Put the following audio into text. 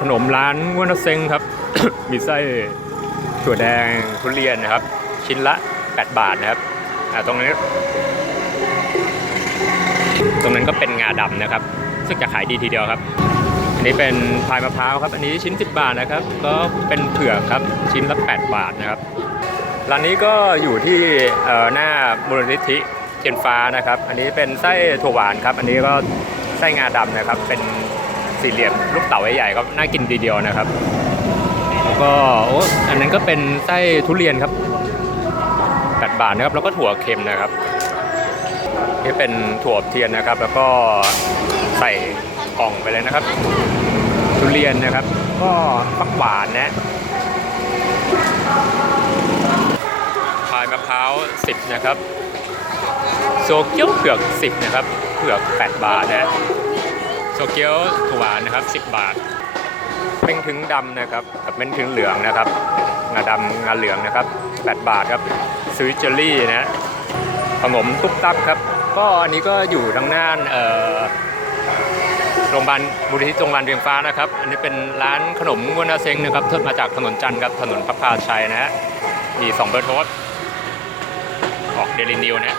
ขนมร้านงวนเซ็งครับ มีไส้ถั่วแดงทุเรียนนะครับ ชิ้นละ 8 บาทนะครับตรงนี้ ตรงนั้นก็เป็นงาดำนะครับ ซึ่งจะขายดีทีเดียวครับ อันนี้เป็นพายมะพร้าวครับ อันนี้ชิ้น 10 บาทนะครับ ก็เป็นเผือกครับชิ้นละ 8 บาทนะครับร้านนี้ก็อยู่ที่หน้ามูลนิธิเทียนฟ้านะครับ อันนี้เป็นไส้ถั่วหวานครับ อันนี้ก็ไส้งาดำนะครับเป็น สี่เหลี่ยมลูกเต๋าใหญ่ๆก็น่ากินทีเดียวนะครับ แล้วก็โอ้อันนั้นก็เป็นไส้ทุเรียนครับ8บาทนะครับแล้วก็ถั่วเค็มนะครับนี่เป็นถั่วเทียนนะครับ แล้วก็ใส่กล่องไปเลยนะครับ ทุเรียนนะครับ ก็ฟักหวานนะพายมะพร้าว10 นะครับโซเกียวเผือก 10 นะครับ เผือก 8 บาทนะ โซเกียวถั่วหวานนะครับ10 บาทเม่งถึงดำนะครับกับเม่งถึงเหลืองนะครับงาดำงาเหลืองนะครับ 8 บาทครับสวิตเจอรี่นะขนมตุ๊บตับครับ ก็อันนี้ก็อยู่ทางหน้านโรงพยาบาลมูลนิธิโรงพยาบาลเวียงฟ้านะครับ อันนี้เป็นร้านขนมวนาเซงนะครับทอดมาจากถนนจันทร์ครับถนนพระพาชัยนะฮะมี2เบอร์โทรออกเดลินิวนะ